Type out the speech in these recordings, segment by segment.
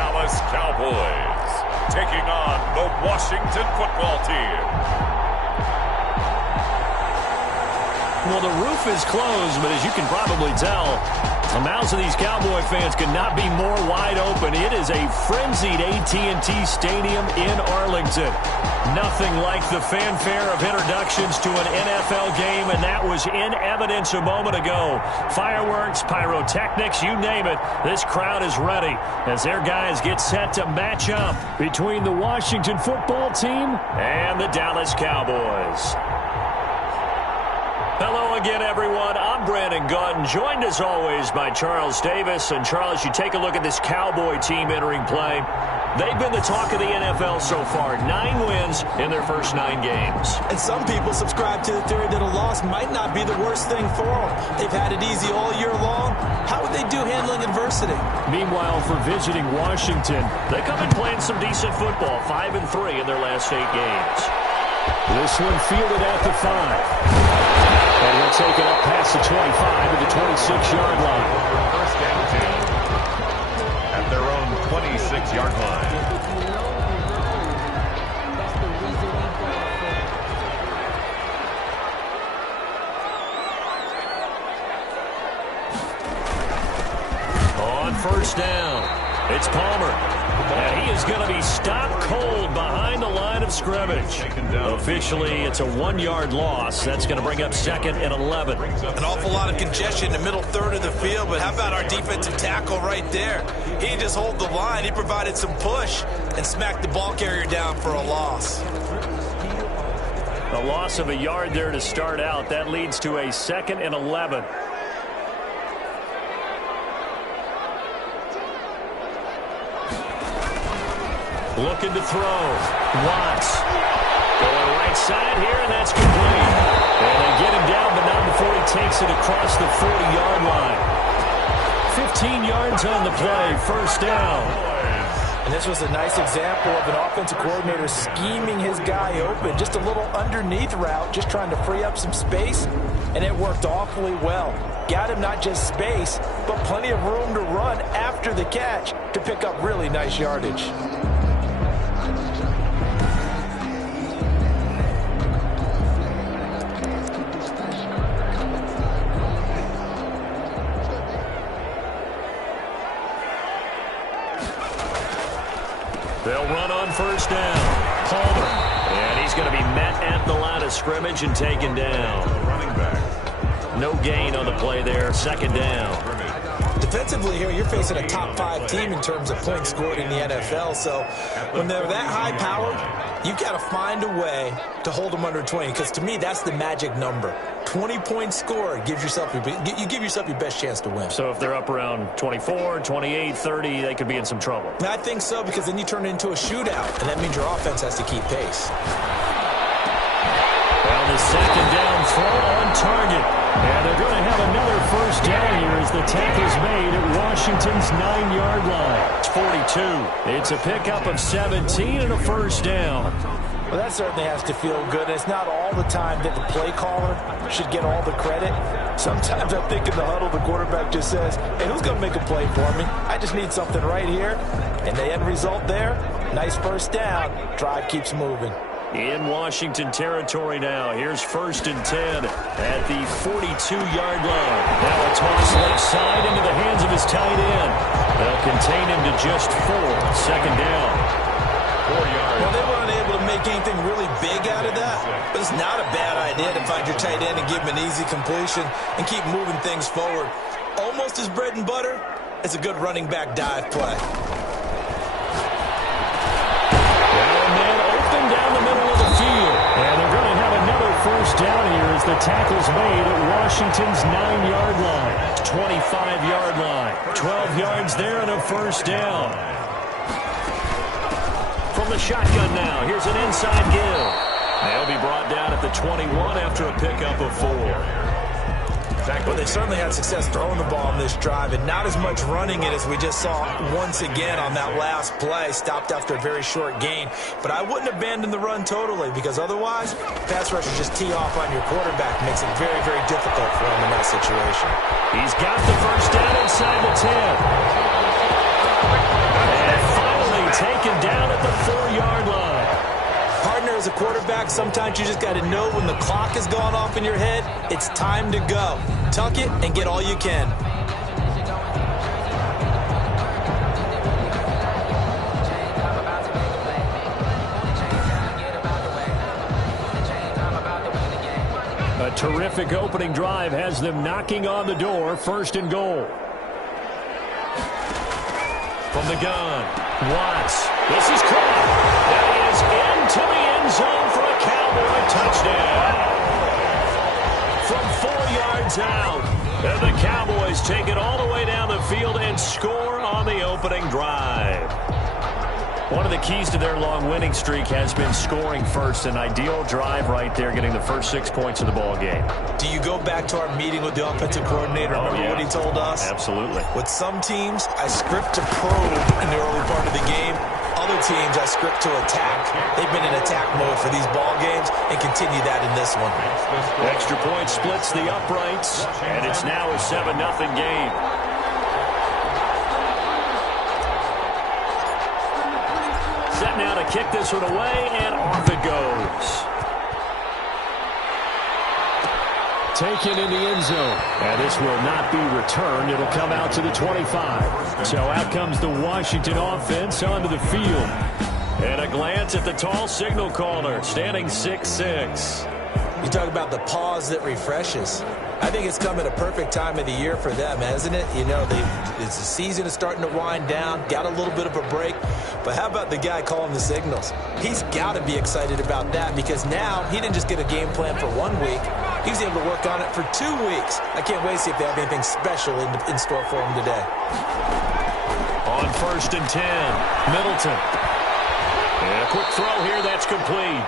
Dallas Cowboys taking on the Washington football team. Well, the roof is closed, but as you can probably tell, the mouths of these Cowboy fans could not be more wide open. It is a frenzied AT&T Stadium in Arlington. Nothing like the fanfare of introductions to an NFL game, and that was in evidence a moment ago. Fireworks, pyrotechnics, you name it. This crowd is ready as their guys get set to match up between the Washington football team and the Dallas Cowboys. Hello again, everyone. I'm Brandon Gautin, joined as always by Charles Davis. And Charles, you take a look at this Cowboy team entering play. They've been the talk of the NFL so far. 9 wins in their first 9 games. And some people subscribe to the theory that a loss might not be the worst thing for them. They've had it easy all year long. How would they do handling adversity? Meanwhile, for visiting Washington, they come in playing some decent football. 5-3 in their last 8 games. This one fielded at the 5. And he'll take it up past the 25 to the 26-yard line. First and 10 at their own 26-yard line. On first down, it's Palmer. And he is going to be stopped cold behind the line of scrimmage. Officially, it's a 1-yard loss. That's going to bring up 2nd and 11. An awful lot of congestion in the middle third of the field, but how about our defensive tackle right there? He didn't just hold the line. He provided some push and smacked the ball carrier down for a loss. A loss of a yard there to start out. That leads to a 2nd and 11. Looking to throw. Watts. Going right side here, and that's complete. And they get him down, but not before he takes it across the 40-yard line. 15 yards on the play. First down. And this was a nice example of an offensive coordinator scheming his guy open. Just a little underneath route, just trying to free up some space, and it worked awfully well. Got him not just space, but plenty of room to run after the catch to pick up really nice yardage. They'll run on first down. Palmer. And he's going to be met at the line of scrimmage and taken down. Running back. No gain on the play there. 2nd down. Defensively here, you're facing a top 5 team in terms of points scored in the NFL. So when they're that high-powered, you've got to find a way to hold them under 20. Because to me, that's the magic number. 20 points scored gives yourself you give yourself your best chance to win. So if they're up around 24, 28, 30, they could be in some trouble. I think so, because then you turn it into a shootout, and that means your offense has to keep pace. Well, the 2nd down throw on target. And they're going to have another first down here as the tackle's made at Washington's 9-yard line. It's 42. It's a pickup of 17 and a first down. Well, that certainly has to feel good. It's not all the time that the play caller should get all the credit. Sometimes I think in the huddle, the quarterback just says, hey, who's going to make a play for me? I just need something right here. And the end result there, nice first down. Drive keeps moving. In Washington territory now. Here's 1st and 10 at the 42-yard line. Now a toss left side into the hands of his tight end. They'll contain him to just 4. 2nd down. 4 yards. Well, they weren't able to make anything really big out of that, but it's not a bad idea to find your tight end and give him an easy completion and keep moving things forward. Almost as bread and butter as a good running back dive play. Down the middle of the field. And they're going to have another first down here as the tackle's made at Washington's 9-yard line. 25-yard line. 12 yards there and a first down. From the shotgun now, here's an inside give. They'll be brought down at the 21 after a pickup of 4. Well, they certainly had success throwing the ball on this drive, and not as much running it as we just saw once again on that last play. Stopped after a very short gain. But I wouldn't abandon the run totally, because otherwise, pass rushers just tee off on your quarterback. Makes it very, very difficult for him in that situation. He's got the first down inside the 10. And taken down at the 4-yard line. Partner, as a quarterback, sometimes you just got to know when the clock is going off in your head, it's time to go. Tuck it and get all you can. A terrific opening drive has them knocking on the door, 1st and goal. From the gun, Watts. This is caught. That is into the end zone for a Cowboy touchdown. From 4 yards out. And the Cowboys take it all the way down the field and score on the opening drive. One of the keys to their long winning streak has been scoring first. An ideal drive right there, getting the first 6 points of the ball game. Do you go back to our meeting with the offensive coordinator? Remember what he told us? Absolutely. With some teams, I script to probe in the early part of the game. Other teams, I script to attack. They've been in attack mode for these ball games and continue that in this one. Extra point splits the uprights, and it's now a 7-0 game. Set now to kick this one away, and off it goes. Taken in the end zone. And this will not be returned. It'll come out to the 25. So out comes the Washington offense onto the field. And a glance at the tall signal caller, standing 6'6". You talk about the pause that refreshes. I think it's come at a perfect time of the year for them, hasn't it? You know, the season is starting to wind down, got a little bit of a break. But how about the guy calling the signals? He's got to be excited about that because now he didn't just get a game plan for 1 week. He was able to work on it for 2 weeks. I can't wait to see if they have anything special in store for him today. On 1st and 10, Middleton. And a quick throw here, that's complete.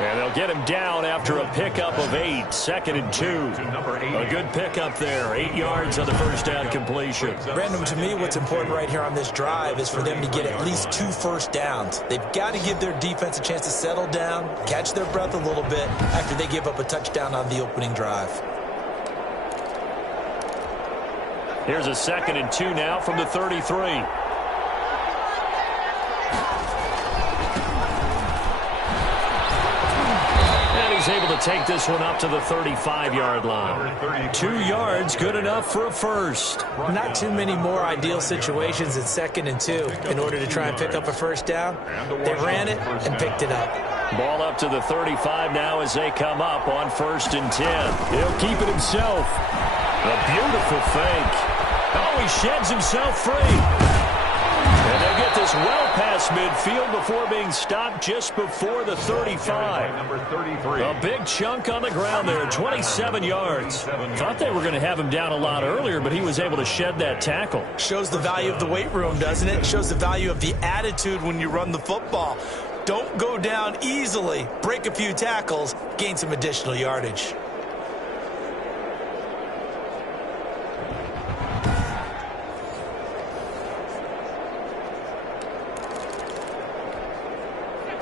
And they'll get him down after a pickup of 8, 2nd and 2. A good pickup there, 8 yards on the first down completion. Brandon, to me, what's important right here on this drive is for them to get at least 2 first downs. They've got to give their defense a chance to settle down, catch their breath a little bit after they give up a touchdown on the opening drive. Here's a 2nd and 2 now from the 33. He's able to take this one up to the 35-yard line. 2 yards, good enough for a first. Not too many more ideal situations in 2nd and 2 in order to try and pick up a first down. They ran it and picked it up. Ball up to the 35 now as they come up on 1st and 10. He'll keep it himself. A beautiful fake. Oh, he sheds himself free. And they get this well past midfield before being stopped just before the 35. A big chunk on the ground there, 27 yards. Thought they were going to have him down a lot earlier, but he was able to shed that tackle. Shows the value of the weight room, doesn't it? Shows the value of the attitude when you run the football. Don't go down easily. Break a few tackles, gain some additional yardage.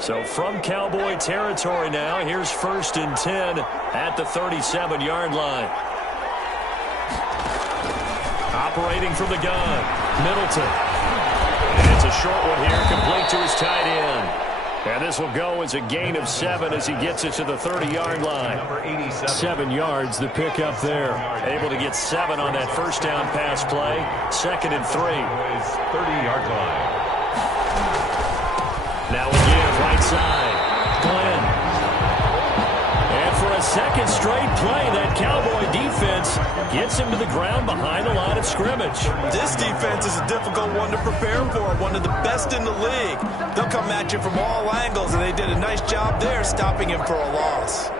So from Cowboy territory now, here's 1st and 10 at the 37-yard line. Operating from the gun, Middleton. And it's a short one here, complete to his tight end. And this will go as a gain of 7 as he gets it to the 30-yard line. 7 yards, the pickup there. Able to get 7 on that first down pass play. 2nd and 3. 30-yard line. Now again, right side, Glenn. And for a second straight play, that Cowboy defense gets him to the ground behind the line of scrimmage. This defense is a difficult one to prepare for, one of the best in the league. They'll come at you from all angles, and they did a nice job there stopping him for a loss.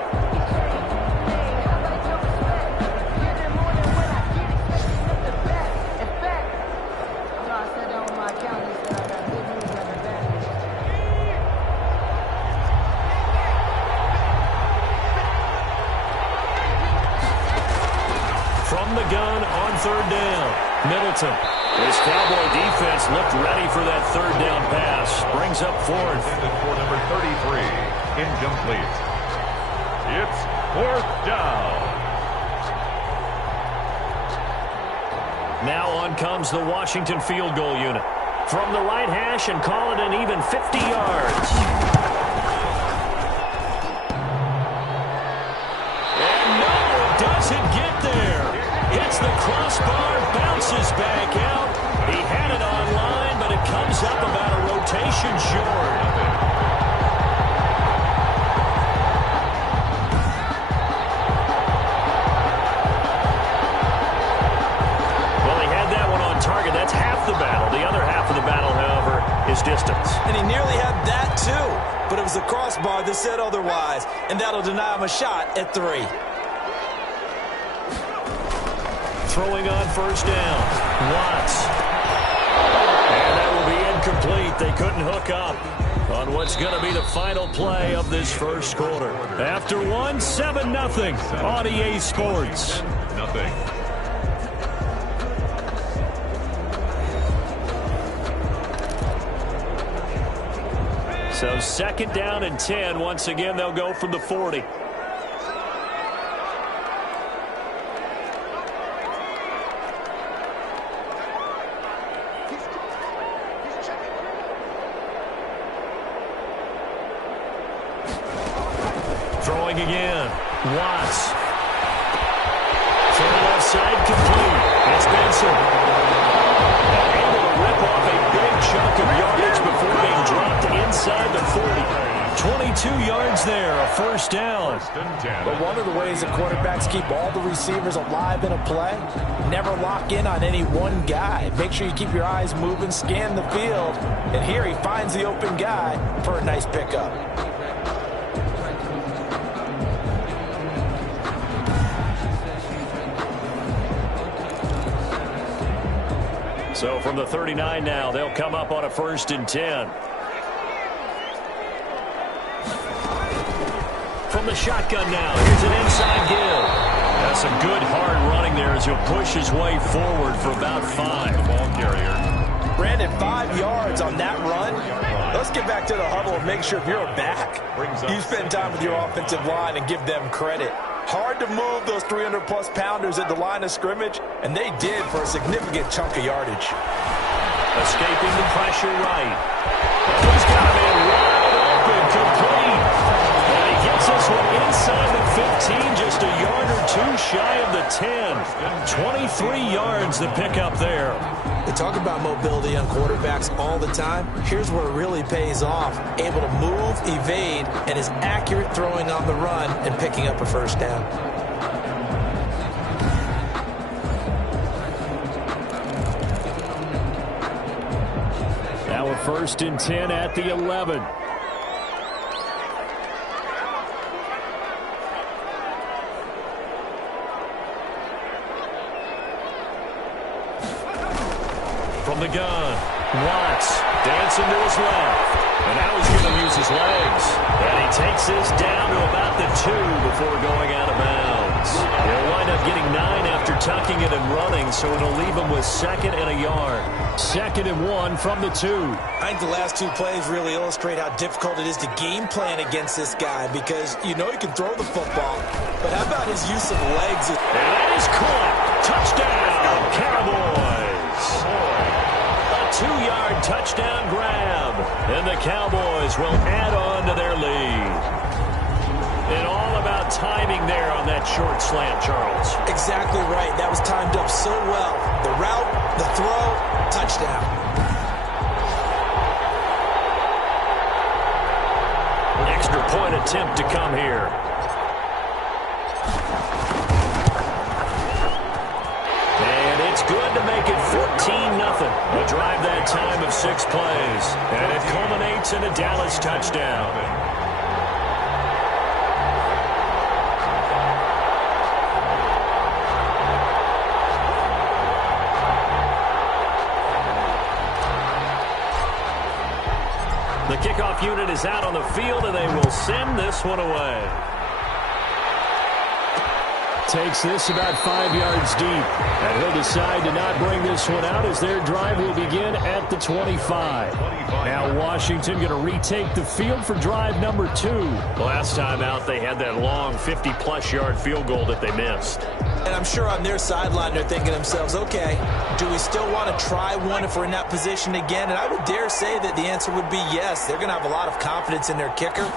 Gun on 3rd down. Middleton. This Cowboy defense looked ready for that 3rd down pass. Brings up 4th. For number 33, incomplete. It's 4th down. Now on comes the Washington field goal unit. from the right hash and call it an even 50 yards. And no, it doesn't get there. Hits the crossbar, bounces back out. He had it online, but it comes up about a rotation short. That's half the battle. The other half of the battle, however, is distance. And he nearly had that, too. But it was the crossbar that said otherwise, and that'll deny him a shot at 3. Throwing on first down. Watts. And that will be incomplete. They couldn't hook up on what's going to be the final play of this first quarter. After one, 7-0 on EA Sports. Nothing. So second down and 10. Once again, they'll go from the 40. Throwing again. Watts. From the left side, complete. It's Benson. Able to rip off a big chunk of yardage before being dropped inside the 40. 22 yards there, a first down. But one of the ways that quarterbacks keep all the receivers alive in a play, never lock in on any one guy. Make sure you keep your eyes moving, scan the field. And here he finds the open guy for a nice pickup. So from the 39 now, they'll come up on a first and 10. From the shotgun now, here's an inside give. That's a good hard running there as he'll push his way forward for about 5. Ball carrier. Brandon, 5 yards on that run. Let's get back to the huddle and make sure if you're a back, you spend time with your offensive line and give them credit. Hard to move those 300-plus pounders at the line of scrimmage, and they did for a significant chunk of yardage. Escaping the pressure right. He's got a man wide open, complete. And he gets this one inside the 15, just a yard or two shy of the 10. 23 yards the pickup there. They talk about mobility on quarterbacks all the time. Here's where it really pays off. Able to move, evade, and is accurate throwing on the run and picking up a first down. Now a first and 10 at the 11. From the gun, Watts dancing to his left. And now he's going to use his legs. And he takes this down to about the 2 before going out of bounds. He'll wind up getting 9 after tucking it and running, so it'll leave him with 2nd and a yard. 2nd and 1 from the 2. I think the last 2 plays really illustrate how difficult it is to game plan against this guy because you know he can throw the football. But how about his use of legs? And that is caught. Touchdown, Cowboys. 2-yard touchdown grab, and the Cowboys will add on to their lead. And all about timing there on that short slant, Charles. Exactly right. That was timed up so well. The route, the throw, touchdown. Extra point attempt to come here. It's good to make it 14-0. A drive that time of 6 plays. And it culminates in a Dallas touchdown. The kickoff unit is out on the field, and they will send this one away. Takes this about 5 yards deep. And he'll decide to not bring this one out as their drive will begin at the 25. Now Washington going to retake the field for drive number 2. Last time out, they had that long 50-plus yard field goal that they missed. And I'm sure on their sideline they're thinking to themselves, okay, do we still want to try one if we're in that position again? And I would dare say that the answer would be yes. They're going to have a lot of confidence in their kicker.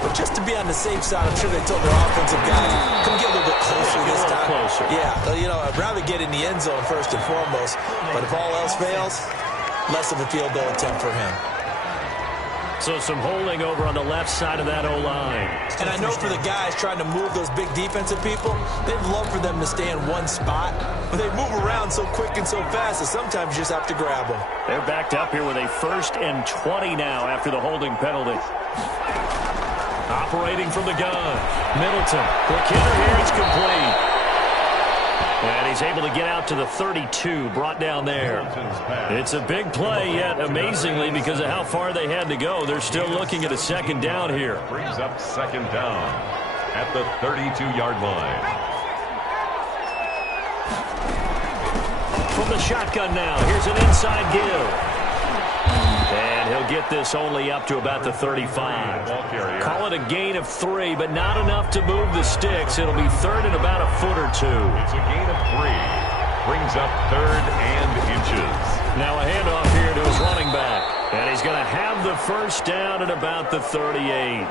But just to be on the safe side, I'm sure they told their offensive guys, come get a little bit closer this time. Closer. Yeah, you know, I'd rather get in the end zone first and foremost. But if all else fails, less of a field goal attempt for him. So some holding over on the left side of that O-line. And I know for the guys trying to move those big defensive people, they'd love for them to stay in one spot. But they move around so quick and so fast that sometimes you just have to grab them. They're backed up here with a 1st and 20 now after the holding penalty. Operating from the gun. Middleton. McKinnon here. It's complete. And he's able to get out to the 32, brought down there. It's a big play, yet amazingly, because of how far they had to go, they're still looking at a 2nd down here. Brings up 2nd down at the 32-yard line. From the shotgun now, here's an inside give. And he'll get this only up to about the 35. Call it a gain of 3, but not enough to move the sticks. It'll be 3rd and about a foot or 2. It's a gain of 3. Brings up 3rd and inches. Now a handoff here to his running back. And he's going to have the 1st down at about the 38.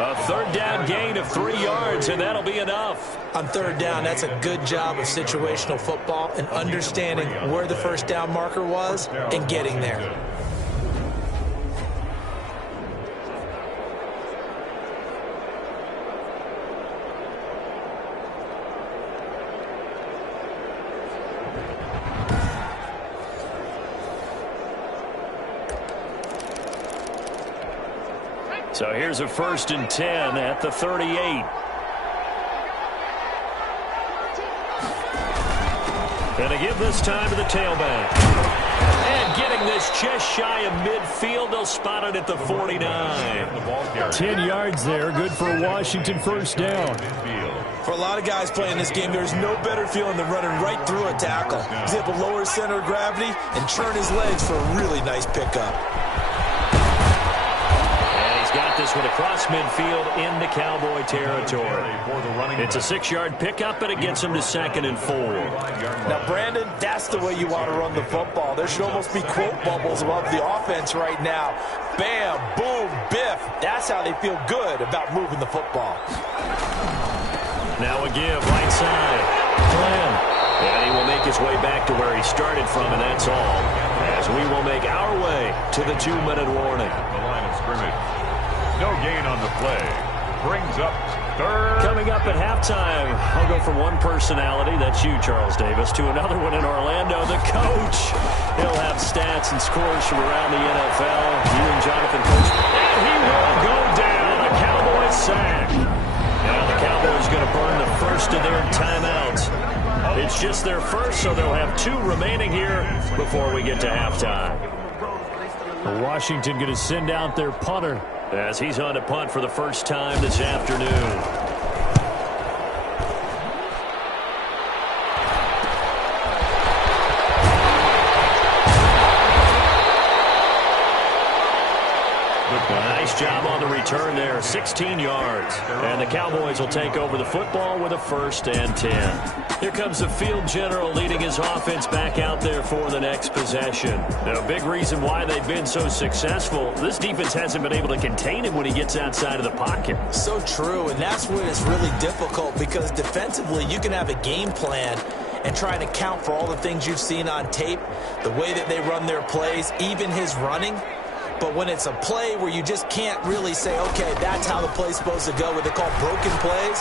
A 3rd down gain of 3 yards, and that'll be enough. On 3rd down, that's a good job of situational football and understanding where the 1st down marker was and getting there. So here's a 1st and 10 at the 38. And a give this time to the tailback. And getting this just shy of midfield. They'll spot it at the 49. 10 yards there. Good for a Washington 1st down. For a lot of guys playing this game, there's no better feeling than running right through a tackle. He's able to lower his center of gravity and churn his legs for a really nice pickup. Got this one across midfield into Cowboy territory. It's a 6-yard pickup, and it gets him to 2nd and 4. Now, Brandon, that's the way you want to run the football. There should almost be quote bubbles above the offense right now. Bam, boom, biff. That's how they feel good about moving the football. Now a give, right side. Glenn. And he will make his way back to where he started from, and that's all. As we will make our way to the 2-minute warning. The line of scrimmage. No gain on the play. Brings up 3rd. Coming up at halftime, I'll go from one personality, that's you, Charles Davis, to another one in Orlando, the coach. He'll have stats and scores from around the NFL. You and Jonathan, coach. And he will go down. A Cowboys sack. Now the Cowboys going to burn the 1st of their timeouts. It's just their 1st, so they'll have 2 remaining here before we get to halftime. Washington going to send out their punter. As he's on to punt for the 1st time this afternoon. Nice job on the return there, 16 yards. And the Cowboys will take over the football with a 1st and 10. Here comes the field general leading his offense back out there for the next possession. Now, a big reason why they've been so successful, this defense hasn't been able to contain him when he gets outside of the pocket. So true, and that's when it's really difficult because defensively you can have a game plan and try to account for all the things you've seen on tape, the way that they run their plays, even his running. But when it's a play where you just can't really say, okay, that's how the play's supposed to go, what they call broken plays,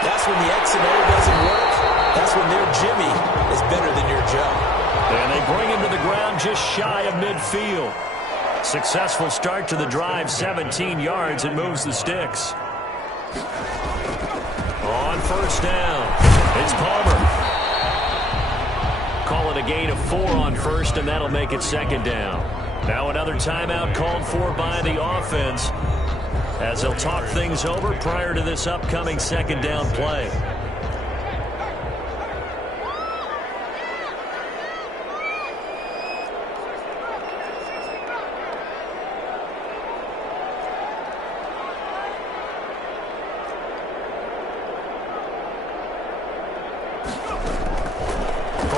that's when the X and O doesn't work. That's when their Jimmy is better than your Joe. And they bring him to the ground just shy of midfield. Successful start to the drive, 17 yards, and moves the sticks. On 1st down, it's Palmer. Call it a gain of 4 on 1st, and that'll make it 2nd down. Now another timeout called for by the offense as they'll talk things over prior to this upcoming 2nd down play.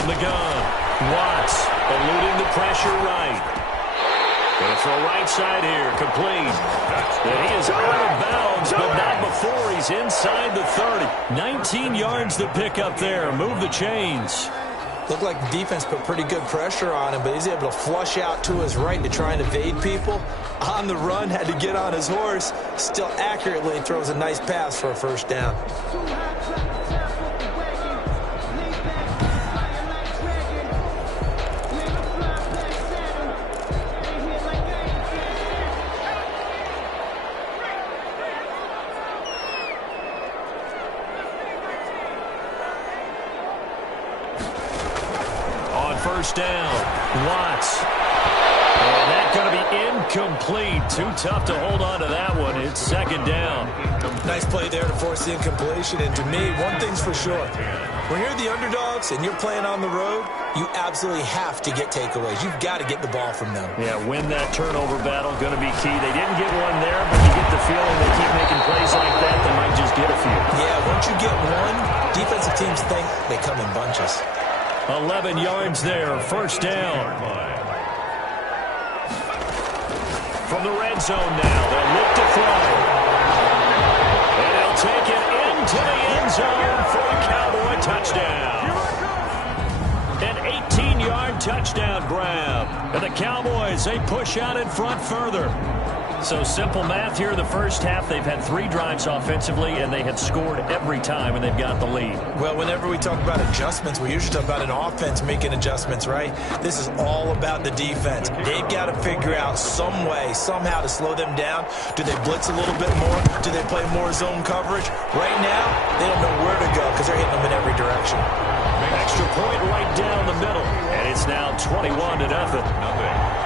From the gun, Watts eluding the pressure right. Going to throw right side here, complete. And he is out of bounds, but not before he's inside the 30. 19 yards to pick up there. Move the chains. Looked like the defense put pretty good pressure on him, but he's able to flush out to his right to try and evade people. On the run, had to get on his horse. Still accurately throws a nice pass for a first down. First down, Watts. And that's going to be incomplete. Too tough to hold on to that one. It's second down. Nice play there to force the incompletion. And to me, one thing's for sure. When you're the underdogs and you're playing on the road, you absolutely have to get takeaways. You've got to get the ball from them. Yeah, win that turnover battle, going to be key. They didn't get one there, but you get the feeling they keep making plays like that, they might just get a few. Yeah, once you get one, defensive teams think they come in bunches. 11 yards there, first down. From the red zone now, they'll look to throw. And they'll take it into the end zone for a Cowboy touchdown. An 18-yard touchdown grab. And the Cowboys, they push out in front further. So simple math here in the first half. They've had 3 drives offensively, and they have scored every time, and they've got the lead. Well, whenever we talk about adjustments, we usually talk about an offense making adjustments, right? This is all about the defense. They've got to figure out some way, somehow to slow them down. Do they blitz a little bit more? Do they play more zone coverage? Right now, they don't know where to go because they're hitting them in every direction. Extra point right down the middle, and it's now 21-0.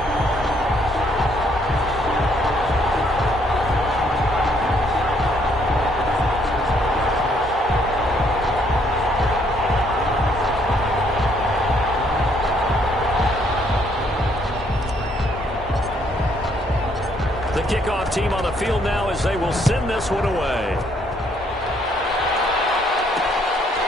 Kickoff team on the field now as they will send this one away.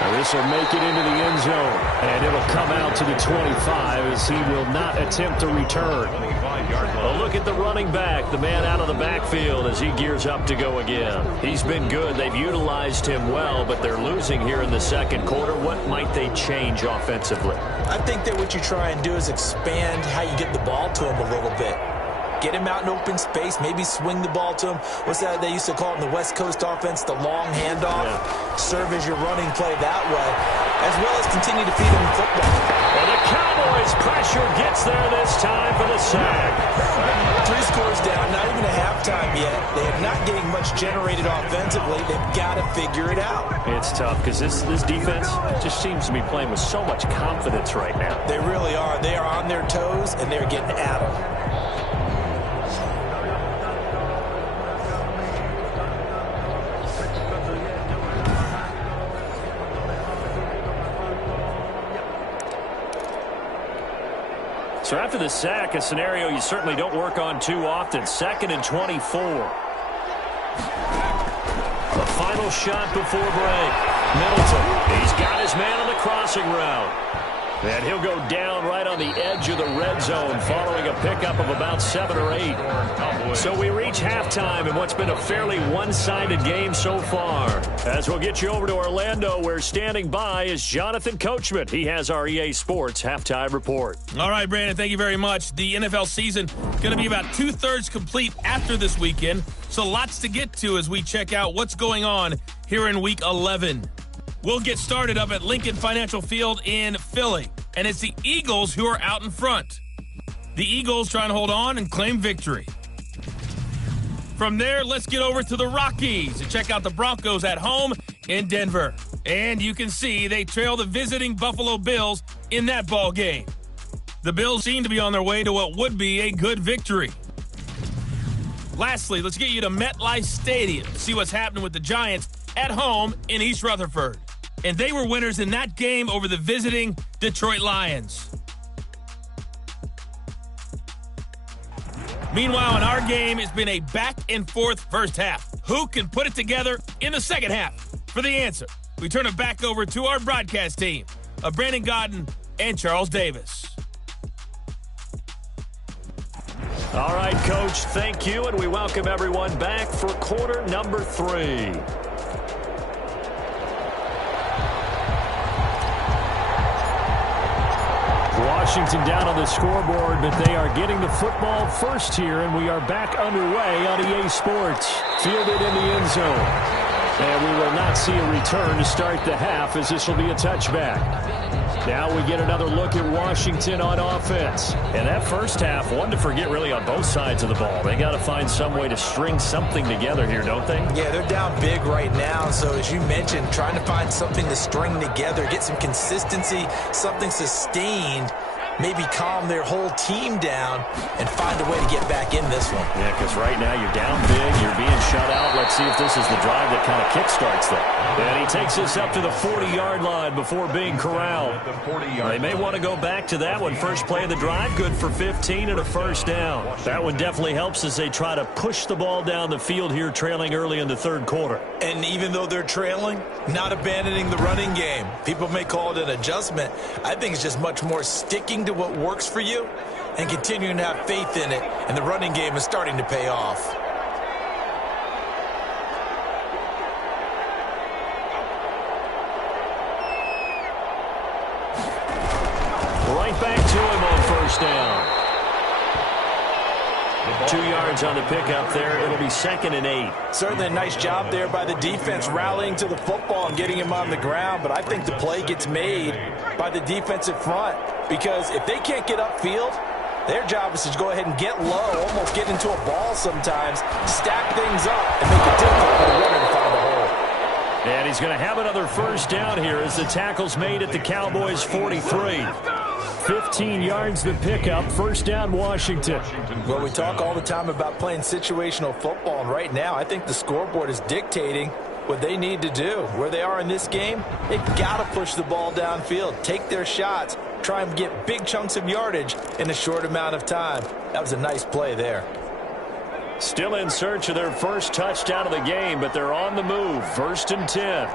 Now this will make it into the end zone, and it'll come out to the 25 as he will not attempt to return. A look at the running back, the man out of the backfield as he gears up to go again. He's been good. They've utilized him well, but they're losing here in the second quarter. What might they change offensively? I think that what you try and do is expand how you get the ball to him a little bit. Get him out in open space, maybe swing the ball to him. What's that they used to call it in the West Coast offense, the long handoff? Yeah. Serve as your running play that way, as well as continue to feed him football. And the Cowboys pressure gets there this time for the sack. 3 scores down, not even a halftime yet. They are not getting much generated offensively. They've got to figure it out. It's tough because this defense just seems to be playing with so much confidence right now. They really are. They are on their toes, and they're getting at them. So after the sack, a scenario you certainly don't work on too often. 2nd and 24. The final shot before break. Middleton, he's got his man on the crossing route. And he'll go down right on the edge of the red zone following a pickup of about 7 or 8. So we reach halftime in what's been a fairly one-sided game so far. As we'll get you over to Orlando, where standing by is Jonathan Coachman. He has our EA Sports halftime report. All right, Brandon, thank you very much. The NFL season going to be about 2/3 complete after this weekend. So lots to get to as we check out what's going on here in Week 11. We'll get started up at Lincoln Financial Field in Philly, and it's the Eagles who are out in front. The Eagles trying to hold on and claim victory. From there, let's get over to the Rockies and check out the Broncos at home in Denver. And you can see they trail the visiting Buffalo Bills in that ball game. The Bills seem to be on their way to what would be a good victory. Lastly, let's get you to MetLife Stadium to see what's happening with the Giants at home in East Rutherford. And they were winners in that game over the visiting Detroit Lions. Meanwhile, in our game, it's been a back-and-forth first half. Who can put it together in the second half? For the answer, we turn it back over to our broadcast team of Brandon Godden and Charles Davis. All right, Coach, thank you, and we welcome everyone back for quarter number 3. Washington down on the scoreboard, but they are getting the football first here, and we are back underway on EA Sports. Fielded in the end zone. And we will not see a return to start the half, as this will be a touchback. Now we get another look at Washington on offense. And that first half, one to forget really on both sides of the ball. They got to find some way to string something together here, don't they? Yeah, they're down big right now. So as you mentioned, trying to find something to string together, get some consistency, something sustained, maybe calm their whole team down and find a way to get back in this one. Yeah, because right now you're down big, you're being shut out. Let's see if this is the drive that kind of kickstarts them. And he takes us up to the 40-yard line before being corralled. They may want to go back to that one. First play of the drive, good for 15 and a first down. That one definitely helps as they try to push the ball down the field here, trailing early in the third quarter. And even though they're trailing, not abandoning the running game. People may call it an adjustment. I think it's just much more sticking to what works for you and continuing to have faith in it, and the running game is starting to pay off. Right back to him on first down. 2 yards on the pickup there. It'll be 2nd and 8. Certainly a nice job there by the defense rallying to the football and getting him on the ground, but I think the play gets made by the defensive front, because if they can't get upfield, their job is to go ahead and get low, almost get into a ball sometimes, stack things up, and make it difficult for the runner to find a hole. And he's going to have another first down here as the tackle's made at the Cowboys' 43. 15 yards the pickup. First down, Washington. Well, we talk all the time about playing situational football, and right now I think the scoreboard is dictating what they need to do. Where they are in this game, they've got to push the ball downfield, take their shots, try and get big chunks of yardage in a short amount of time. That was a nice play there. Still in search of their first touchdown of the game, but they're on the move. 1st and 10.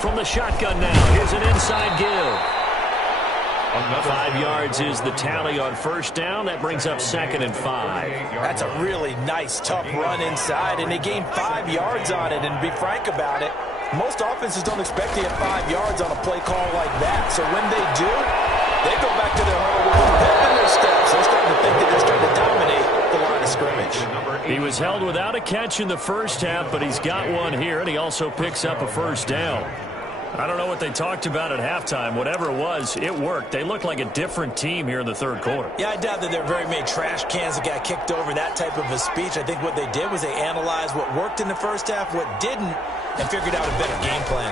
From the shotgun now, here's an inside give. 5 yards is the tally on first down. That brings up 2nd and 5. That's a really nice, tough run inside, and they gained 5 yards on it. And to be frank about it, most offenses don't expect to get 5 yards on a play call like that. So when they do, they go back to their huddle with a pep in their steps. They're starting to think that they're starting to dominate the line of scrimmage. He was held without a catch in the first half, but he's got one here, and he also picks up a first down. I don't know what they talked about at halftime. Whatever it was, it worked. They look like a different team here in the third quarter. Yeah, I doubt that there are very many trash cans that got kicked over, that type of a speech. I think what they did was they analyzed what worked in the first half, what didn't, and figured out a better game plan.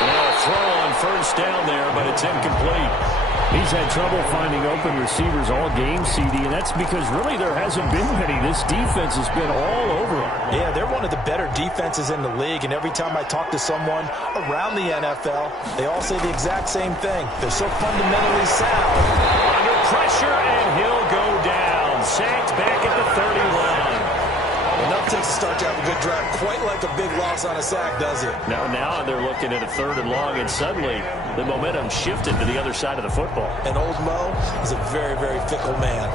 Now a throw on first down there, but it's incomplete. He's had trouble finding open receivers all game, CD, and that's because really there hasn't been many. This defense has been all over him. Yeah, they're one of the better defenses in the league, and every time I talk to someone around the NFL, they all say the exact same thing. They're so fundamentally sound. Under pressure, and he'll go down. Sacked back at the 30 line. Enough takes to start to have a good drive. Quite like a big loss on a sack, does it? Now they're looking at a 3rd and long, and suddenly the momentum shifted to the other side of the football. And old Mo is a very, very fickle man.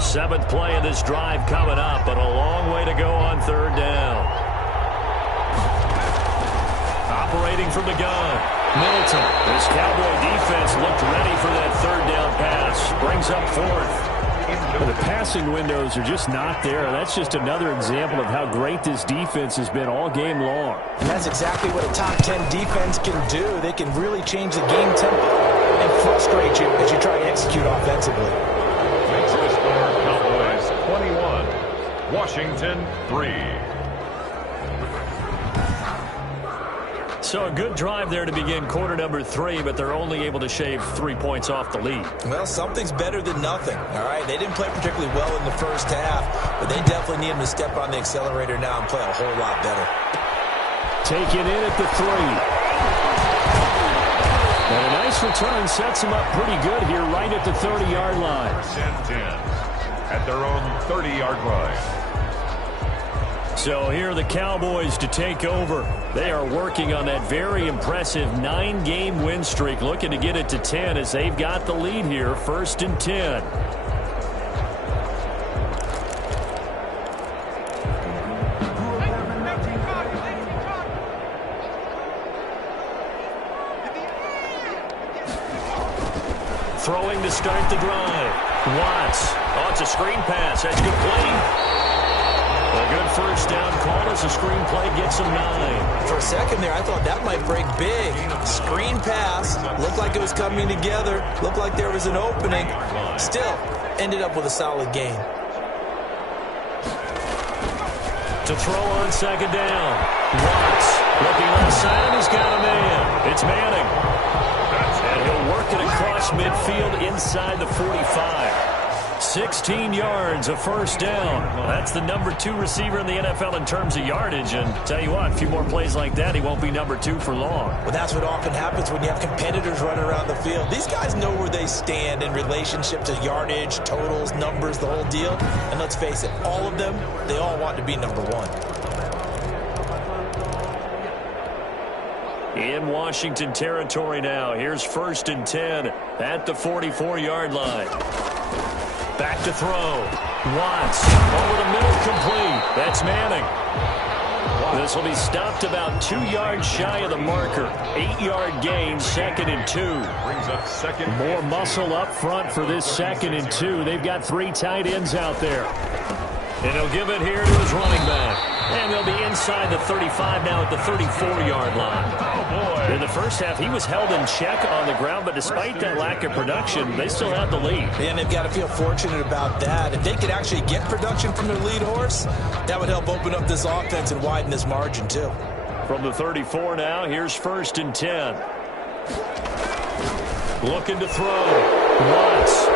Seventh play of this drive coming up, but a long way to go on 3rd down. Operating from the gun, Middleton. This Cowboy defense looked ready for that 3rd down pass. Brings up 4th. But the passing windows are just not there. That's just another example of how great this defense has been all game long. And that's exactly what a top 10 defense can do. They can really change the game tempo and frustrate you as you try to execute offensively. Cowboys 21, Washington 3. So a good drive there to begin quarter number 3, but they're only able to shave 3 points off the lead. Well, something's better than nothing, all right? They didn't play particularly well in the first half, but they definitely need them to step on the accelerator now and play a whole lot better. Taken in at the 3. And a nice return sets them up pretty good here right at the 30-yard line. First and 10 at their own 30-yard line. So here are the Cowboys to take over. They are working on that very impressive 9-game win streak, looking to get it to 10 as they've got the lead here, 1st and 10. Throwing to start the drive. Watts. Oh, it's a screen pass. That's good play. A good first down call as the screen play gets him 9. For a second there, I thought that might break big. Screen pass. Looked like it was coming together. Looked like there was an opening. Still, ended up with a solid gain. To throw on second down. Watts looking left side, and he's got a man. It's Manning. And he'll work it across midfield inside the 45. 16 yards, a first down. That's the number 2 receiver in the NFL in terms of yardage. And tell you what, a few more plays like that, he won't be number 2 for long. Well, that's what often happens when you have competitors running around the field. These guys know where they stand in relationship to yardage, totals, numbers, the whole deal. And let's face it, all of them, they all want to be number 1. In Washington territory now. Here's 1st and 10 at the 44-yard line. Back to throw. Watts over the middle, complete. That's Manning. This will be stopped about 2 yards shy of the marker. 8-yard gain, 2nd and 2. Brings up second. More muscle up front for this 2nd and 2. They've got 3 tight ends out there. And he'll give it here to his running back. And they'll be inside the 35 now at the 34-yard line. In the first half, he was held in check on the ground, but despite that lack of production, they still have the lead. And they've got to feel fortunate about that. If they could actually get production from their lead horse, that would help open up this offense and widen this margin, too. From the 34 now, here's 1st and 10. Looking to throw. Watts.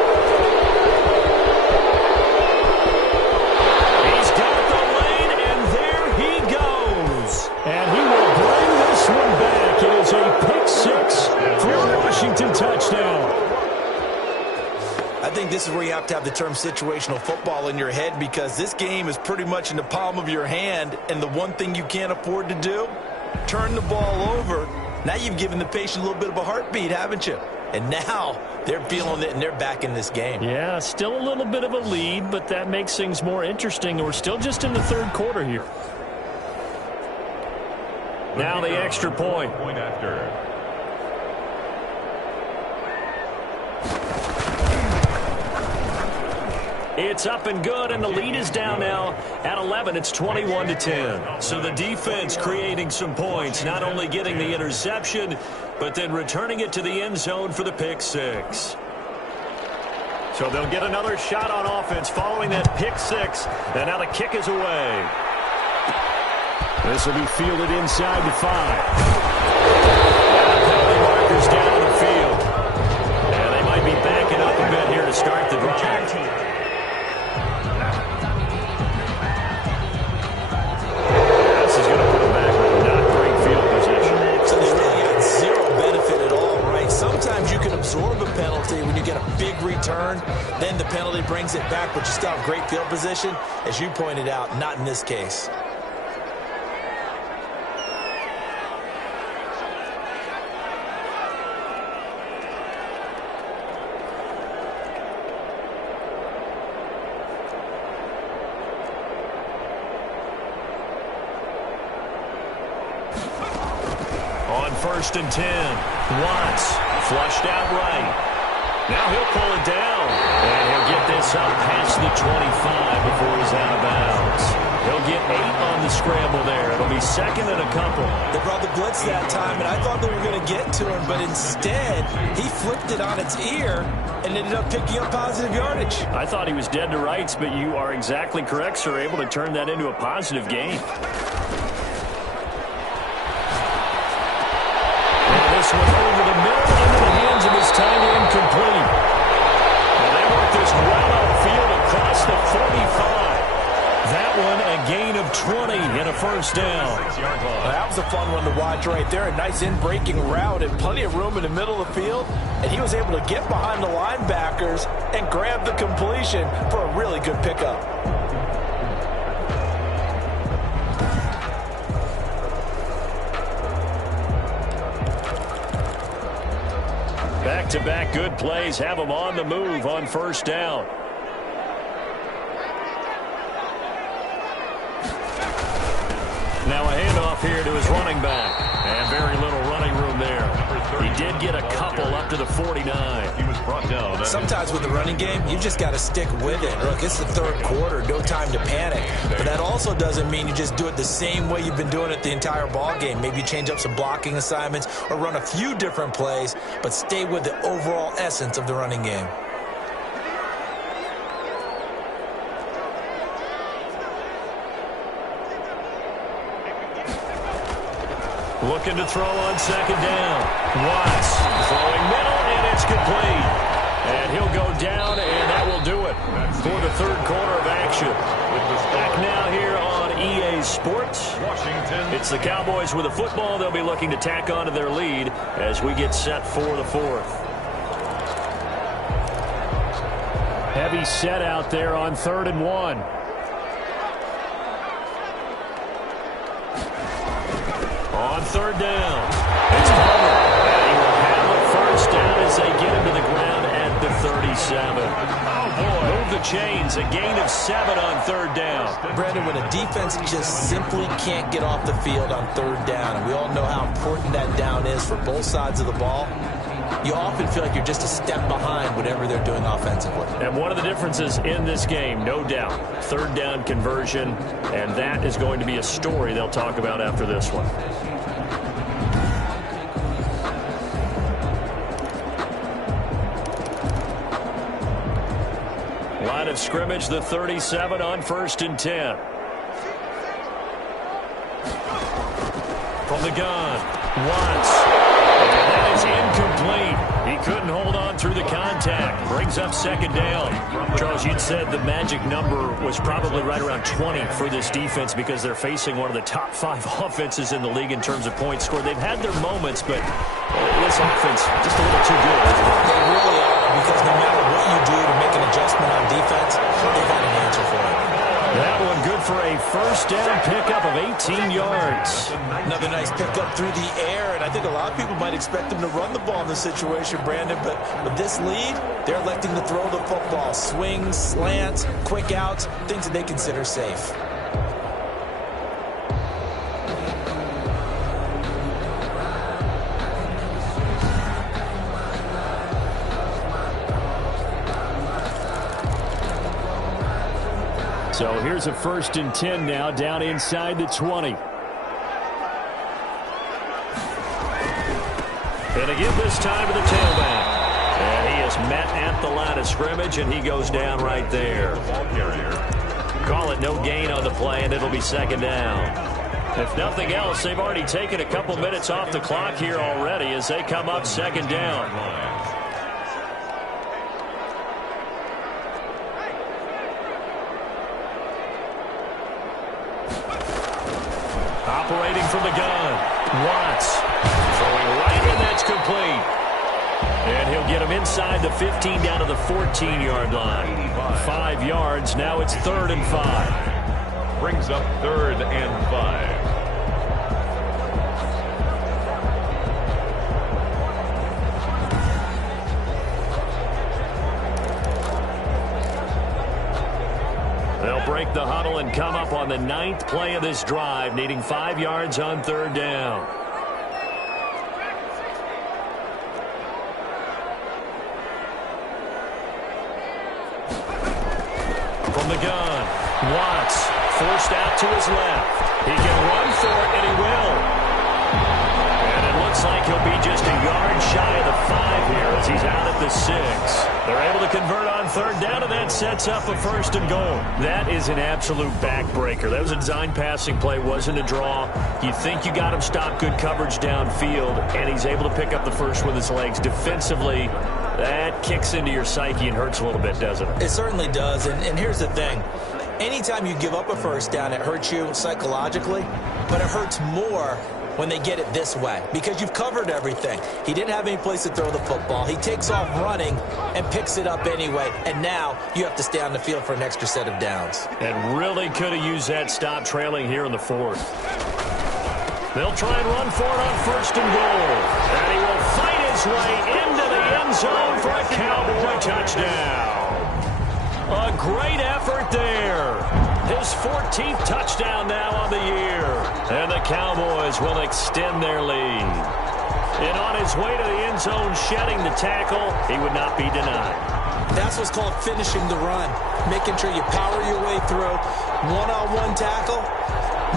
He's got the lane, and there he goes. And he will bring this one back. It is a pick 6 for a Washington touchdown. I think this is where you have to have the term situational football in your head, because this game is pretty much in the palm of your hand, and the one thing you can't afford to do, turn the ball over. Now you've given the patient a little bit of a heartbeat, haven't you? And now they're feeling it, and they're back in this game. Yeah, still a little bit of a lead, but that makes things more interesting. We're still just in the 3rd quarter here. Now the extra point. Point after. It's up and good, and the lead is down now at 11. It's 21-10. So the defense creating some points, not only getting the interception, but then returning it to the end zone for the pick 6. So they'll get another shot on offense following that pick 6, and now the kick is away. This will be fielded inside the 5. And the penalty markers down the field. And they might be backing up a bit here to start the drive. This is going to put them back with not great field position. So they really got zero benefit at all, right? Sometimes you can absorb a penalty when you get a big return. Then the penalty brings it back, but you still have great field position. As you pointed out, not in this case. On 1st and 10, Watts flushed out right. Now he'll pull it down, and he'll get this up past the 25 before he's out of bounds. He'll get 8 on the scramble there. It'll be 2nd and a couple. They brought the blitz that time, and I thought they were going to get to him, but instead he flipped it on its ear and ended up picking up positive yardage. I thought he was dead to rights, but you are exactly correct, sir. Able to turn that into a positive gain. one, a gain of 20 and a first down. Well, that was a fun one to watch right there. A nice in-breaking route and plenty of room in the middle of the field. And he was able to get behind the linebackers and grab the completion for a really good pickup. Back-to-back good plays have him on the move on first down. Now a handoff here to his running back. And very little running room there. He did get a couple up to the 49. He was brought down. Sometimes with the running game, you just got to stick with it. Look, it's the third quarter, no time to panic. But that also doesn't mean you just do it the same way you've been doing it the entire ball game. Maybe change up some blocking assignments or run a few different plays, but stay with the overall essence of the running game. Looking to throw on second down. Watts throwing middle, and it's complete. And he'll go down, and that will do it for the third quarter of action. Back now here on EA Sports. Washington. It's the Cowboys with the football. They'll be looking to tack on to their lead as we get set for the fourth. Heavy set out there on 3rd and 1. On 3rd down, it's Palmer, and he will have a first down as they get him to the ground at the 37. Oh, boy. Move the chains, a gain of 7 on 3rd down. Brandon, when a defense just simply can't get off the field on 3rd down, and we all know how important that down is for both sides of the ball, you often feel like you're just a step behind whatever they're doing offensively. And one of the differences in this game, no doubt, 3rd down conversion, and that is going to be a story they'll talk about after this one. Line of scrimmage, the 37 on 1st and 10. From the gun, Watts. And that is incomplete. He couldn't hold on through the contact. Brings up 2nd down. Charles, you'd said the magic number was probably right around 20 for this defense because they're facing one of the top 5 offenses in the league in terms of points scored. They've had their moments, but this offense just a little too good. They really are, because no matter what you do to make an adjustment on defense, they've got an answer for it. That one good for a first down pickup of 18 yards. Another nice pickup through the air, and I think a lot of people might expect them to run the ball in this situation, Brandon, but with this lead, they're electing to throw the football. Swings, slants, quick outs, things that they consider safe. So here's a 1st and 10 now, down inside the 20. And again this time to the tailback. And he is met at the line of scrimmage, and he goes down right there. Call it no gain on the play, and it'll be 2nd down. If nothing else, they've already taken a couple minutes off the clock here already as they come up 2nd down. Operating from the gun, Watts throwing right, and that's complete. And he'll get him inside the 15 down to the 14-yard line. 5 yards, now it's 3rd and 5. Brings up 3rd and 5. They'll break the huddle and come up on the 9th play of this drive, needing 5 yards on 3rd down. From the gun, Watts forced out to his left. He can run for it, and he will. And it looks like he'll be just a yard shy of the 5 here as he's out at the 6. They're able to convert on 3rd down, and that sets up a 1st and goal. That is an absolute backbreaker. That was a design passing play, wasn't a draw. You think you got him stopped, good coverage downfield, and he's able to pick up the first with his legs. Defensively, that kicks into your psyche and hurts a little bit, doesn't it? It certainly does, and here's the thing. Anytime you give up a first down, it hurts you psychologically, but it hurts more when they get it this way because you've covered everything. He didn't have any place to throw the football. He takes off running and picks it up anyway, and now you have to stay on the field for an extra set of downs. And really could have used that stop trailing here in the fourth. They'll try and run for it on first and goal. And he will fight his way into the end zone for a Cowboy touchdown. A great effort there. His 14th touchdown now on the year. And the Cowboys will extend their lead. And on his way to the end zone, shedding the tackle, he would not be denied. That's what's called finishing the run. Making sure you power your way through. One-on-one tackle.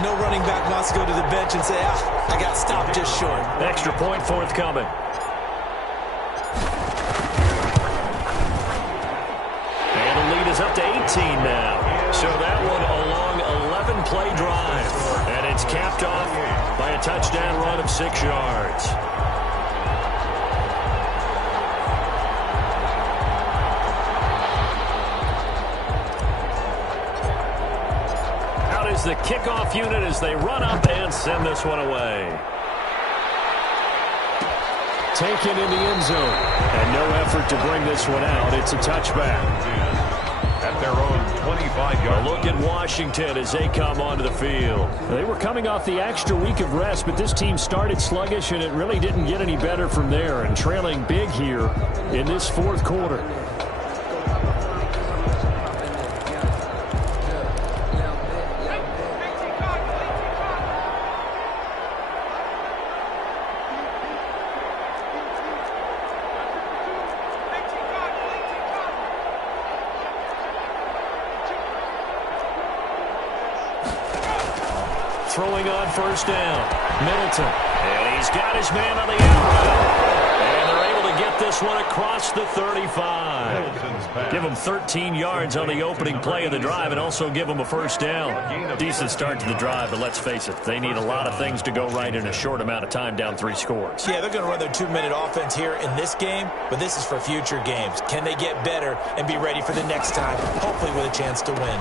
No running back wants to go to the bench and say, I got stopped just short. Extra point forthcoming. And the lead is up to 18 now. So that one a long 11-play drive. And it's capped off by a touchdown run of 6 yards. Out is the kickoff unit as they run up and send this one away. Taken in the end zone. And no effort to bring this one out. It's a touchback. At their own 25-yard. Look at Washington as they come onto the field. They were coming off the extra week of rest, but this team started sluggish, and it really didn't get any better from there, and trailing big here in this fourth quarter. Throwing on first down. Middleton. And he's got his man on the outside. And they're able to get this one across the 35. Give them 13 yards on the opening play of the drive and also give them a first down. Decent start to the drive, but let's face it, they need a lot of things to go right in a short amount of time, down 3 scores. Yeah, they're going to run their 2-minute offense here in this game, but this is for future games. Can they get better and be ready for the next time, hopefully with a chance to win?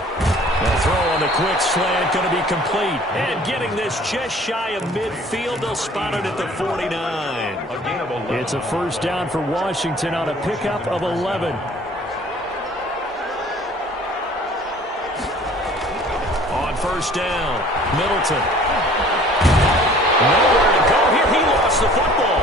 The throw on the quick slant going to be complete. And getting this just shy of midfield, they'll spot it at the 49. It's a first down for Washington on a pickup of 11. On first down, Middleton. Nowhere to go here. He lost the football.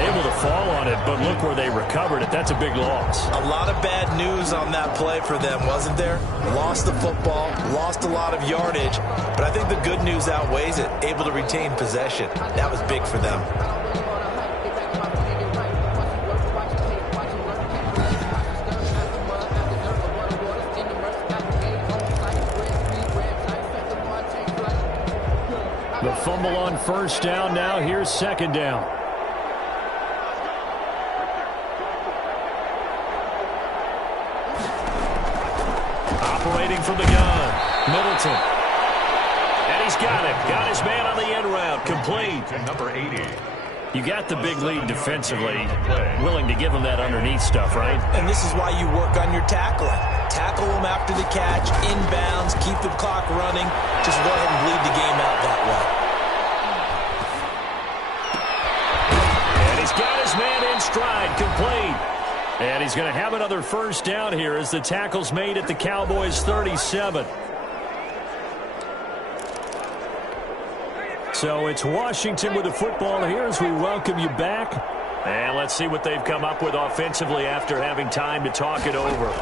Able to fall on it, but look where they recovered it. That's a big loss. A lot of bad news on that play for them, wasn't there? Lost the football, lost a lot of yardage, but I think the good news outweighs it. Able to retain possession. That was big for them. The fumble on first down. Now here's second down. Operating from the gun, Middleton. And he's got it. Got his man on the end route. Complete. Number 80. You got the big lead defensively. Willing to give him that underneath stuff, right? And this is why you work on your tackling. Tackle them after the catch, inbounds, keep the clock running. Just go ahead and bleed the game out that way. And he's got his man in stride, complete. And he's going to have another first down here as the tackle's made at the Cowboys' 37. So it's Washington with the football here as we welcome you back. And let's see what they've come up with offensively after having time to talk it over.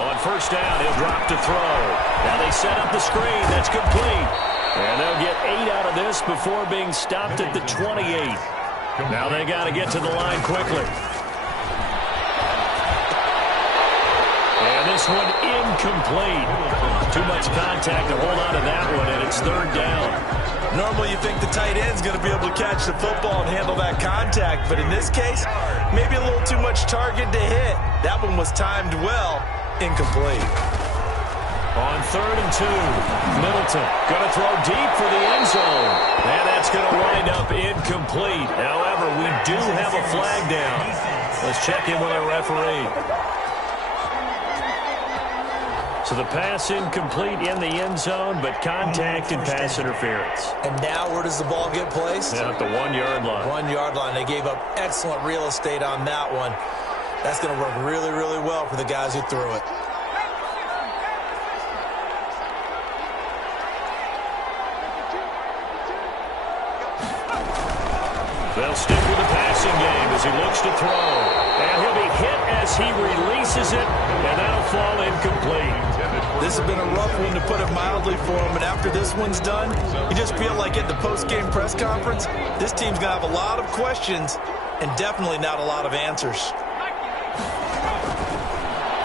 On first down, he'll drop to throw. Now they set up the screen. That's complete. And they'll get 8 out of this before being stopped at the 28. Now they got to get to the line quickly. And this one incomplete. Too much contact to hold on to that one, and it's third down. Normally you think the tight end's going to be able to catch the football and handle that contact, but in this case, maybe a little too much target to hit. That one was timed well. Incomplete. On 3rd and 2. Middleton going to throw deep for the end zone. And that's going to wind up incomplete. However, we do have a flag down. Let's check in with our referee. So the pass incomplete in the end zone, but contact and pass interference. And now where does the ball get placed? At the 1-yard line. 1-yard line. They gave up excellent real estate on that one. That's going to work really, really well for the guys who threw it. They'll stick with the passing game as he looks to throw. And he'll be hit as he releases it, and that'll fall incomplete. This has been a rough one, to put it mildly, for him. But after this one's done, you just feel like at the post-game press conference, this team's going to have a lot of questions and definitely not a lot of answers.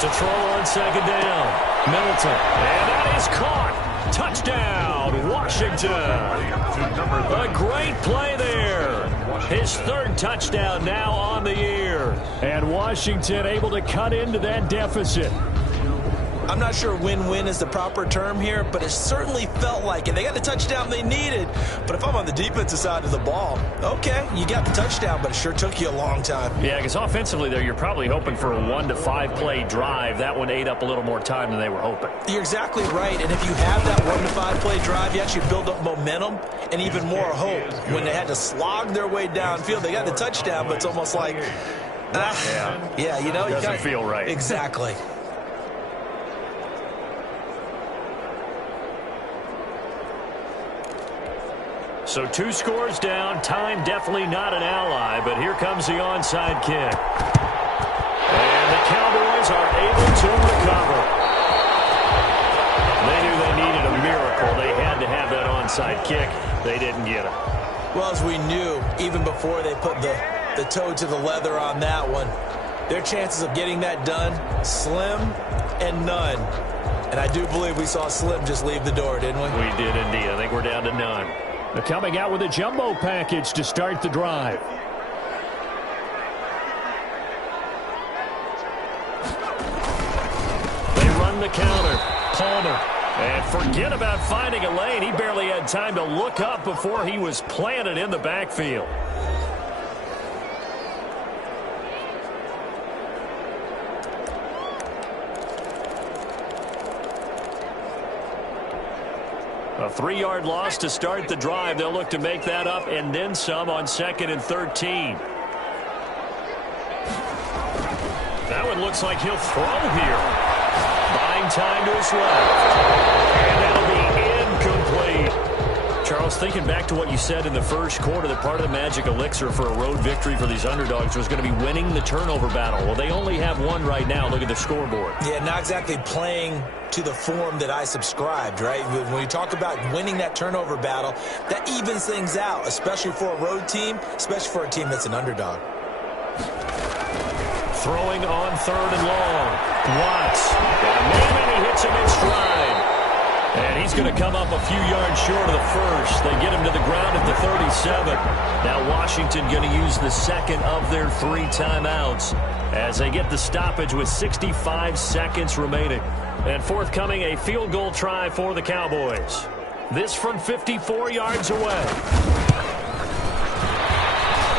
To throw on 2nd down, Middleton. And that is caught. Touchdown, Washington. A great play there. His 3rd touchdown now on the year. And Washington able to cut into that deficit. I'm not sure win-win is the proper term here, but it certainly felt like it. They got the touchdown they needed. But if I'm on the defensive side of the ball, okay, you got the touchdown, but it sure took you a long time. Yeah, because offensively there, you're probably hoping for a 1 to 5 play drive. That one ate up a little more time than they were hoping. You're exactly right. And if you have that 1 to 5 play drive, you actually build up momentum and even more hope. When they had to slog their way downfield, they got the touchdown, but it's almost like, yeah, you know, it doesn't feel right. Exactly. So 2 scores down. Time definitely not an ally, but here comes the onside kick. And the Cowboys are able to recover. They knew they needed a miracle. They had to have that onside kick. They didn't get it. Well, as we knew, even before they put the toe to the leather on that one, their chances of getting that done, slim and none. And I do believe we saw Slim just leave the door, didn't we? We did indeed. I think we're down to none. They're coming out with a jumbo package to start the drive. They run the counter. Palmer. And forget about finding a lane. He barely had time to look up before he was planted in the backfield. A 3-yard loss to start the drive. They'll look to make that up and then some on 2nd and 13. That one looks like he'll throw here. Buying time to his left. And that'll be incomplete. Charles, thinking back to what you said in the first quarter, that part of the magic elixir for a road victory for these underdogs was going to be winning the turnover battle. Well, they only have one right now. Look at the scoreboard. Yeah, not exactly playing to the form that I subscribed, right? When you talk about winning that turnover battle, that evens things out, especially for a road team, especially for a team that's an underdog. Throwing on 3rd and long. Watts. Got a man, and he hits him in stride. And he's going to come up a few yards short of the first. They get him to the ground at the 37. Now Washington going to use the 2nd of their 3 timeouts as they get the stoppage with 65 seconds remaining. And forthcoming, a field goal try for the Cowboys. This from 54 yards away.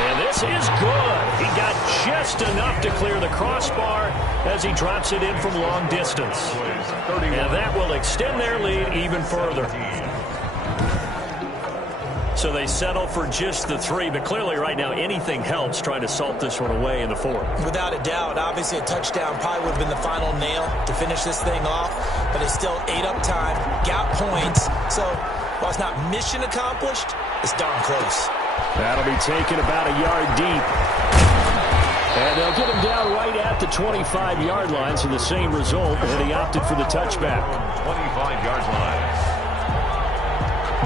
And this is good. He got just enough to clear the crossbar as he drops it in from long distance. And that will extend their lead even further. So they settle for just the 3, but clearly right now anything helps trying to salt this one away in the 4th. Without a doubt, obviously a touchdown probably would have been the final nail to finish this thing off, but it still ate up time, got points. So while it's not mission accomplished, it's darn close. That'll be taken about a yard deep. And they'll get him down right at the 25-yard line, so the same result, and he opted for the touchback. 25-yard line.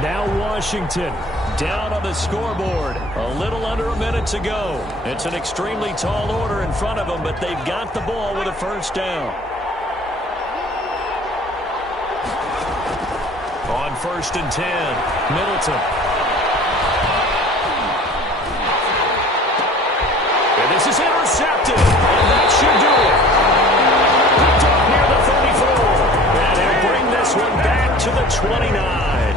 Now Washington down on the scoreboard. A little under a minute to go. It's an extremely tall order in front of them, but they've got the ball with a first down. On 1st and 10, Middleton. And this is intercepted, and that should do it. Picked up near the 34, and he'll bring this one to the 29.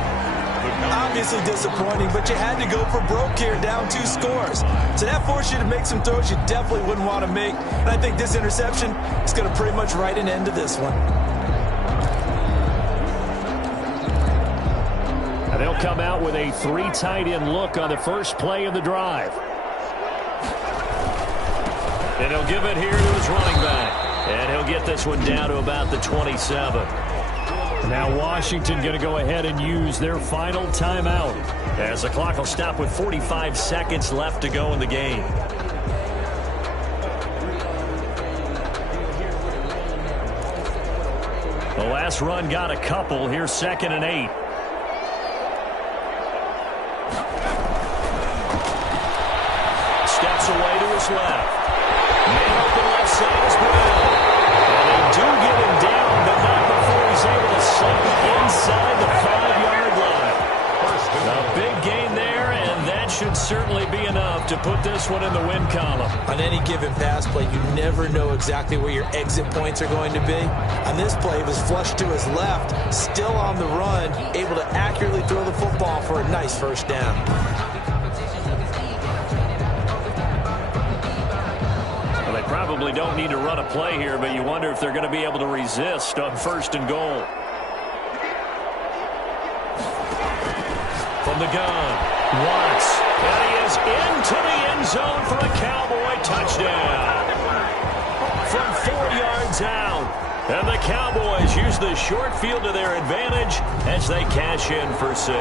Obviously disappointing, but you had to go for broke here, down 2 scores. So that forced you to make some throws you definitely wouldn't want to make. And I think this interception is going to pretty much write an end to this one. And they'll come out with a 3 tight end look on the first play of the drive. And he'll give it here to his running back. And he'll get this one down to about the 27. Now Washington going to go ahead and use their final timeout as the clock will stop with 45 seconds left to go in the game. The last run got a couple. Here's 2nd and 8. Steps away to his left. Man open left side is Brown. And they do get him down, but not before he's able to slip inside the 5-yard line. A big gain there, and that should certainly be enough to put this one in the win column. On any given pass play, you never know exactly where your exit points are going to be. On this play, it was flushed to his left, still on the run, able to accurately throw the football for a nice first down. Well, they probably don't need to run a play here, but you wonder if they're going to be able to resist on 1st and goal. From the gun, Watts. And he is into the end zone for a Cowboy touchdown. From 4 yards out. And the Cowboys use the short field to their advantage as they cash in for 6.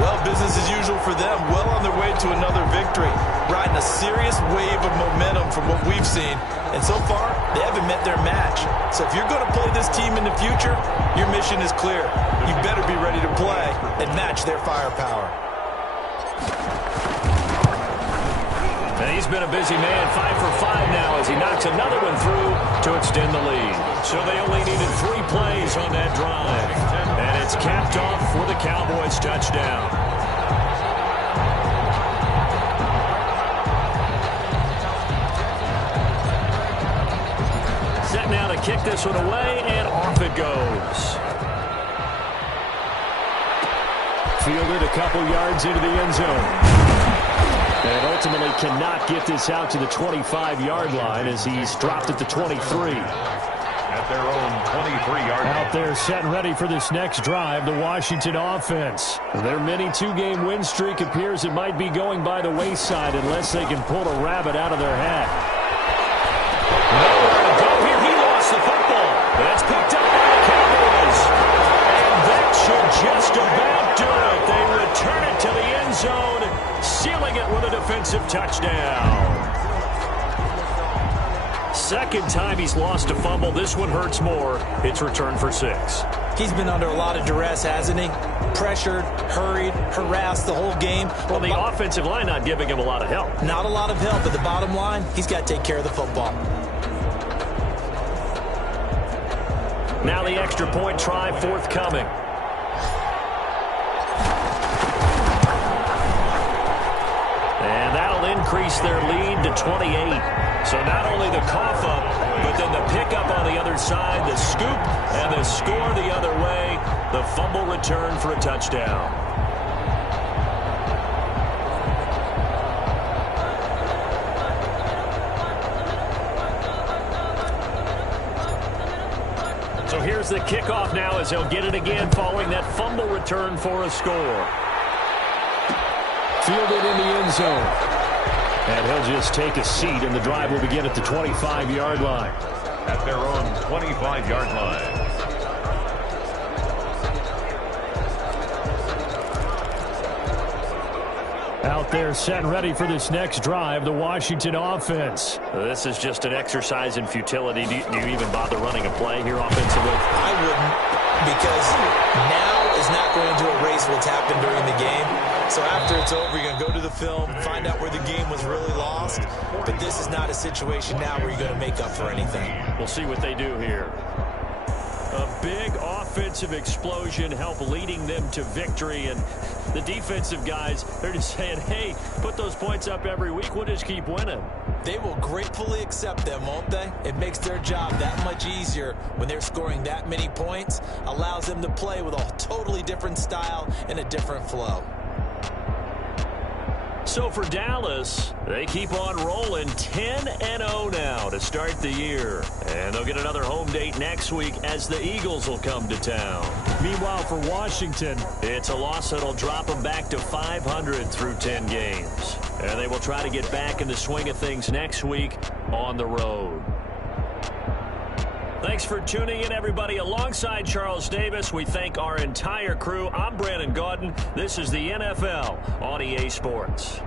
Well, business as usual for them. Well on their way to another victory. Riding a serious wave of momentum from what we've seen. And so far, they haven't met their match. So if you're going to play this team in the future, your mission is clear. You better be ready to play and match their firepower. And he's been a busy man, 5 for 5 now as he knocks another one through to extend the lead. So they only needed 3 plays on that drive. And it's capped off with a Cowboys touchdown. Set now to kick this one away, and off it goes. Fielded a couple yards into the end zone. And ultimately cannot get this out to the 25-yard line as he's dropped at the 23. At their own 23-yard line. Out there set and ready for this next drive, the Washington offense. Their mini 2-game win streak appears it might be going by the wayside unless they can pull a rabbit out of their hat. Nowhere to go here. He lost the football. That's picked up by the Cowboys. And that should just about do it. They return it to the end zone, sealing it with a defensive touchdown. Second time he's lost a fumble. This one hurts more. It's returned for 6. He's been under a lot of duress, hasn't he? Pressured, hurried, harassed the whole game. Well, the offensive line not giving him a lot of help. Not a lot of help, but the bottom line, he's got to take care of the football. Now the extra point try forthcoming. And that'll increase their lead to 28. So not only the cough up, but then the pickup on the other side, the scoop, and the score the other way. The fumble return for a touchdown. So here's the kickoff now as he'll get it again following that fumble return for a score. Fielded in the end zone. And he'll just take a seat, and the drive will begin at the 25-yard line. At their own 25-yard line. Out there set and ready for this next drive, the Washington offense. This is just an exercise in futility. Do you even bother running a play here offensively? I wouldn't, because now is not going to erase what's happened during the game. So after it's over, you're going to go to the film, find out where the game was really lost. But this is not a situation now where you're going to make up for anything. We'll see what they do here. A big offense. offensive explosion help leading them to victory. And the defensive guys, they're just saying, hey, put those points up every week. We'll just keep winning. They will gratefully accept them, won't they? It makes their job that much easier when they're scoring that many points. Allows them to play with a totally different style and a different flow. So for Dallas, they keep on rolling 10-0 now to start the year. And they'll get another home date next week as the Eagles will come to town. Meanwhile, for Washington, it's a loss that'll drop them back to 500 through 10 games. And they will try to get back in the swing of things next week on the road. Thanks for tuning in, everybody. Alongside Charles Davis, we thank our entire crew. I'm Brandon Gaudin. This is the NFL on EA Sports.